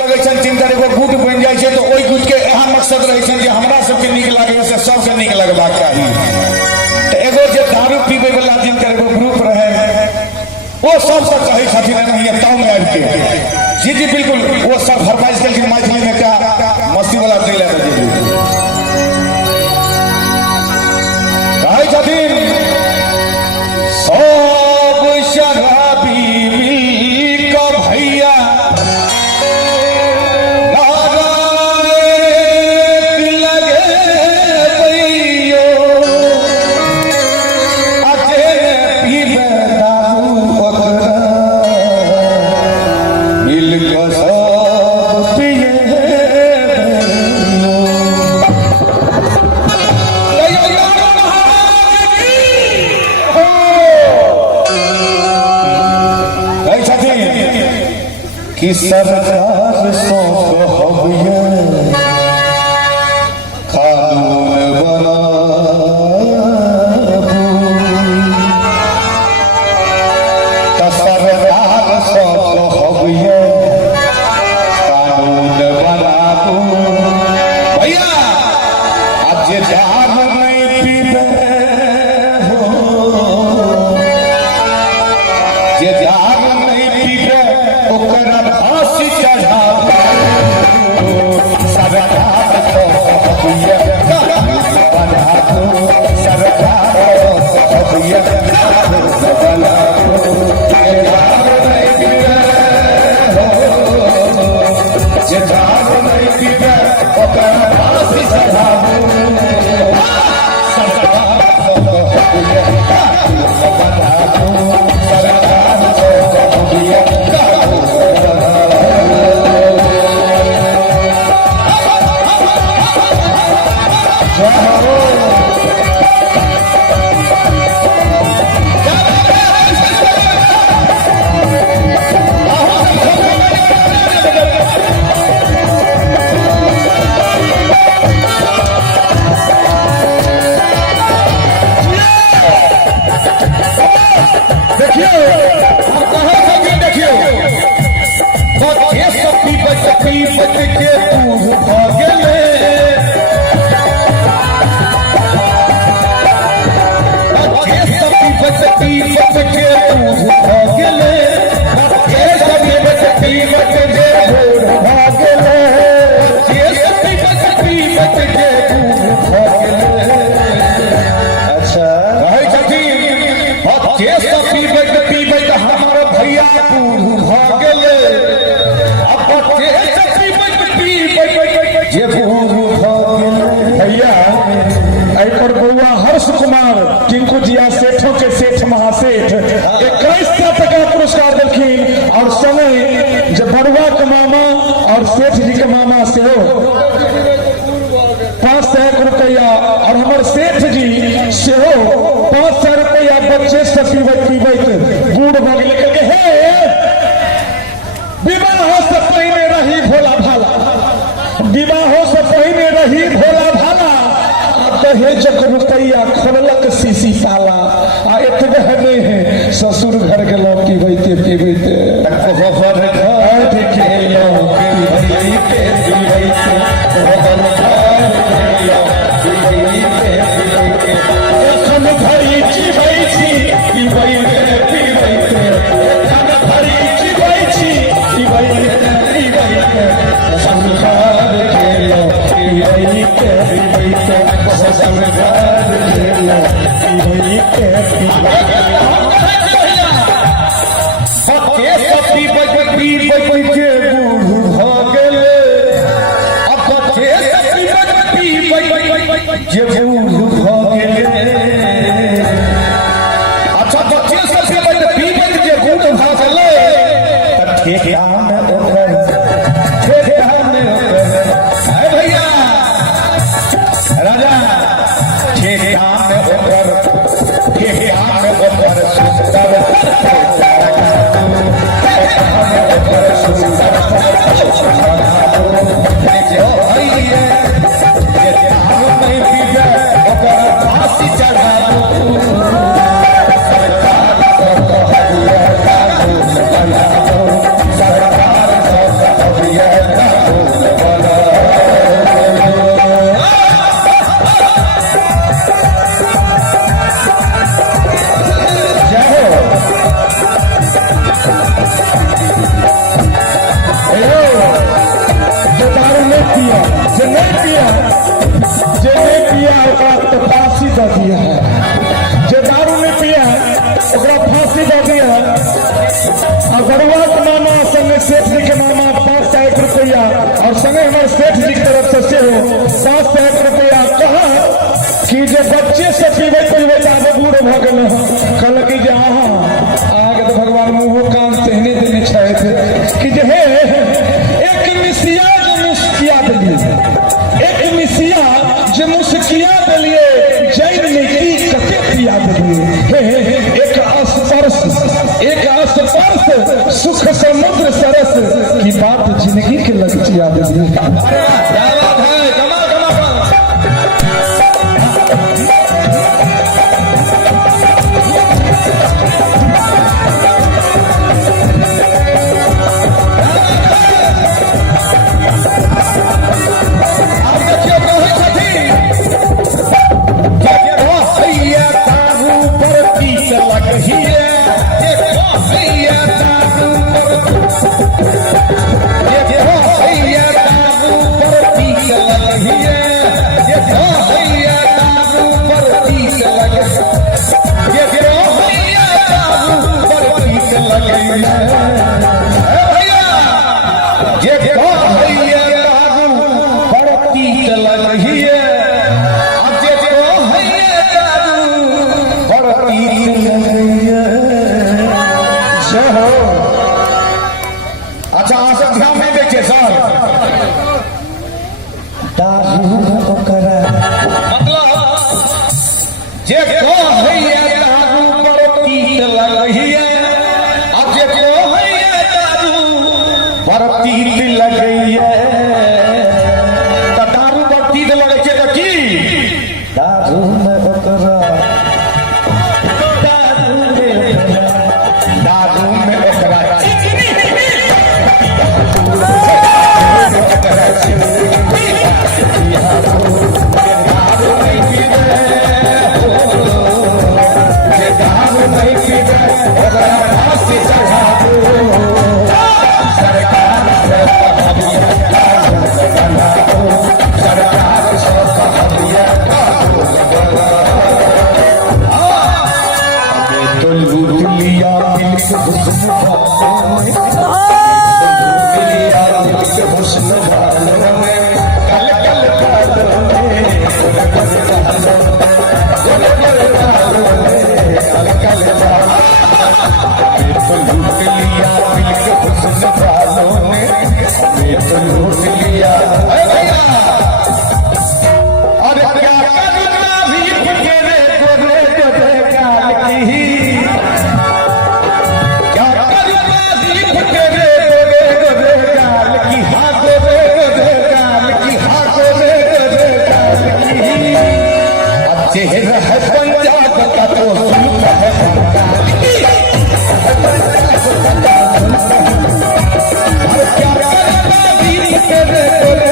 लगे जिनकर एगो गुट बन जाए तो वही गुट के यहाँ मकसद रहे हमरा सबके नीक लगे से सबके नीक लगबाक चाहिए। तो एगो जो दारू पीबे वाला जिनकर एगो ग्रुप रहे वो सब कहे नहीं ताव में आबि के जी जी बिल्कुल वो सब फरमाइश कर मैथिली में क्या मस्ती वाला दिल कहे सब शराबी मिल का भैया कि सरकार सो कानून बना तो सरकार सो कानून बनाबू भैया अब जे ध्यान नहीं पीबे जे ध्यान नहीं पीबे ओकरा फांसी चढ़ाबू सरकार सो बनाबू सरकार सो बनाबू हर्ष कुमार टिंकू जिया सेठों के सेठ महासेठ 21 टका पुरस्कार दिलखिन और समय जब बड़ुआ के मामा और सेठ जी के मामा से 500 रुपया और हमारे सेठ जी से 500 रुपया बच्चे से पीबत बूढ़ भग लेके हे विवाह से पहले रही भोला भाला विवाह से पहले रही भोला भाला दहेजक रुपया खोलक शीशी ताला आ एतबे हमे है ससुर घर के लोग की बैते पीबैते घर के लोग पीबैते एखन धरि चिबै छी पीबैते पीबैते एखन धरि चिबै छी पीबैते संसार के लोग पीबैते पीबैते संसार के लोग पीबैते पीबैते से 1 रुपया कहा कि जे बच्चे से पीबे पीबे आगे बूढ़ भ गए कहल कि जे आगे तो भगवान मुँह कान तेहने देने छे कि जे हे एक मिसिया जो मुस्किया दिलिए एक मिसिया जो मुस्किया दिलिए जैन में की कते पिया दिलिए एक स्पर्श सुख समुद्र सरस की बात जिंदगी के लग याद अच्छा आसन ध्यान नहीं देखिए सर मतलब जे को है दारू पर पीत लगी है अब जे को है दारू पर पीत लगी है तो दारू पर पीत लगे छे तो की दारू में ओकरा Hey,